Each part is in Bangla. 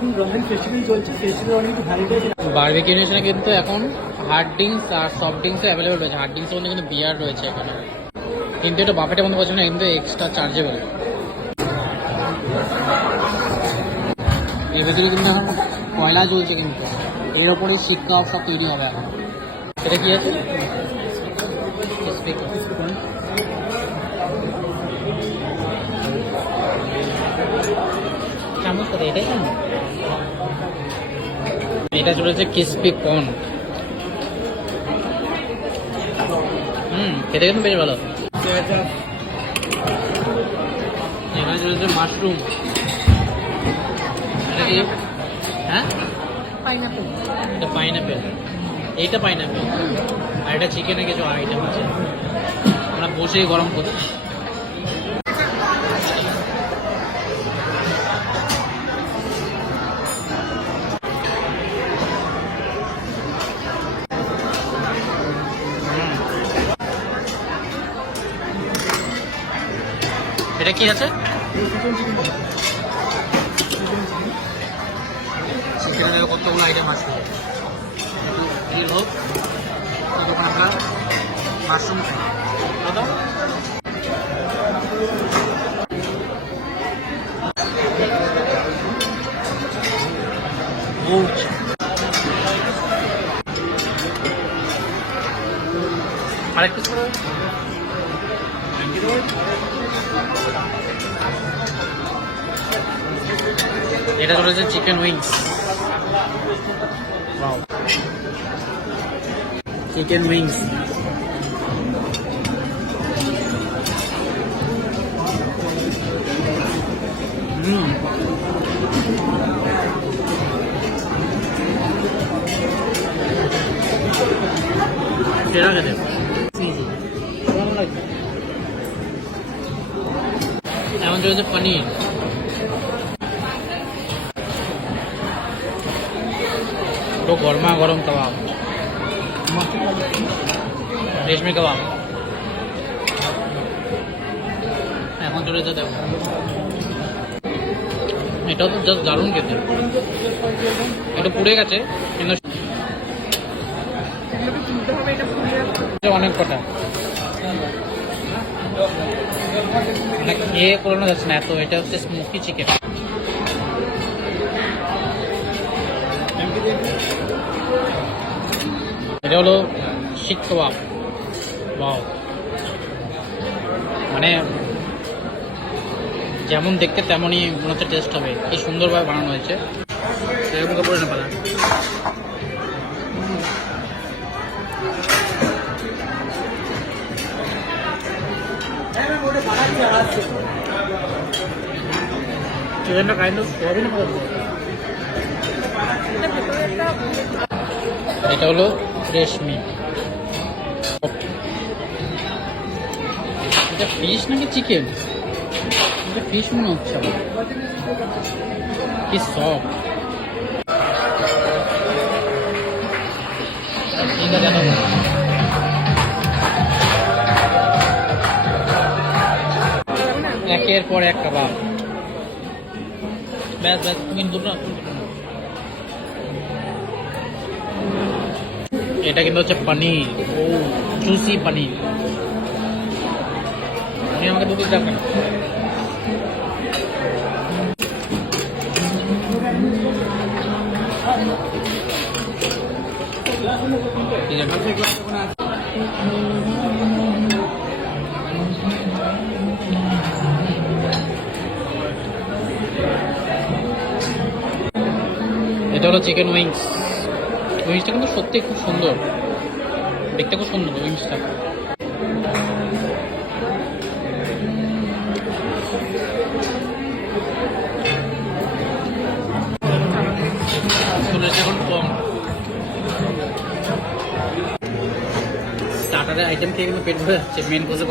এখন রমজান ফেস্টিভ্যাল চলছে, ফেস্টিভ্যাল অনেক ভ্যারাইটি বারবিকিউ নেশনে কিন্তু এখন হার্ড ড্রিঙ্কস আর সফট ড্রিঙ্কস অ্যাভেলেবল রয়েছে। হার্ড ড্রিঙ্কসের মধ্যে কিন্তু বিয়ার রয়েছে এখানে, কিন্তু এটা বাফেটের মধ্যে পাচ্ছেন না, কিন্তু এক্সট্রা চার্জেবল। এর ভেতরে কিন্তু এখন কয়লা জ্বলছে, কিন্তু এর ওপরে শিক্ষা সব তৈরি হবে এখন। এটা কি আছে? চামচ করে এটাই কেন? এটা চলেছে ক্রিসপি কর্ন। খেতে কিন্তু বেশ ভালো। এখানে চলেছে মাশরুম। এটা কি? হ্যাঁ, পাইনাপেল। এটা পাইনাপেল, এইটা পাইনাপেল, আর এটা চিকেনের কিছু আইটেম আছে। আমরা বসেই গরম করছি। এটা কি আছে? চিকেনের কতগুলো আইটেম আছে। এই হোক তখন আমরা মাশরুম খাই। দাদা আরেকটু এটা চলেছে চিকেন উইংস। চিকেন উইংস সেরা খেতে এমন চলেছে পনির। তো গরমা গরম কাবাব, রেশমি কাবাব। এখন চলেছে দেখো, এটাও তো জাস্ট দারুণ খেতে। এটা পুড়ে গেছে কিন্তু অনেক কটা মানে খেয়ে করানো যাচ্ছে না এত। এটা হচ্ছে স্মোকি চিকেন। এটা হলো শিক কাবাব। ওয়াও, মানে যেমন দেখতে তেমনই মনে হচ্ছে টেস্ট হবে। কি সুন্দরভাবে বানানো হয়েছে। এরকম কাপড় না পালা। চিকেনটা কাইন্ড অফ সোয়াবিন। এটা হলো রেশমি। এটা ফিশ নাকি চিকেন? এটা ফিশ মনে হচ্ছে। কি সফট। ঠিক আছে, একের পর এক কাবাব। ব্যাস ব্যাস, কিন্তু না এটা কিন্তু হচ্ছে পনির। ও জুসি পনির। উনি আমাকে দুটো দেখেন। এটা হলো চিকেন উইংস। উইংসটা কিন্তু সত্যি খুব সুন্দর, দেখতে খুব সুন্দর উইংসটা। এখন কম স্টার্টারের আইটেম খেয়ে কিন্তু পেট ভরে যাচ্ছে। মেন কোর্সে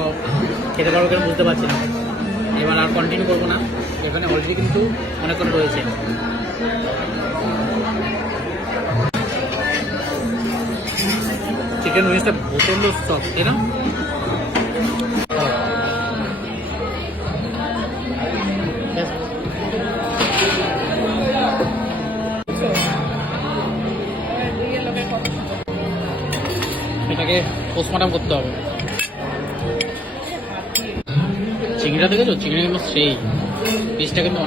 খেতে পারবো কেন বুঝতে পারছি না। এবার আর কন্টিনিউ করবো না, এখানে অলরেডি কিন্তু অনেকক্ষণ রয়েছে। চিকেন উইংসটা প্রচন্ড সফট, তাই না? এটাকে পোস্টমর্টম করতে হবে। চিংড়িটা দেখেছো? চিংড়ি কিন্তু সেই পিসটা কিন্তু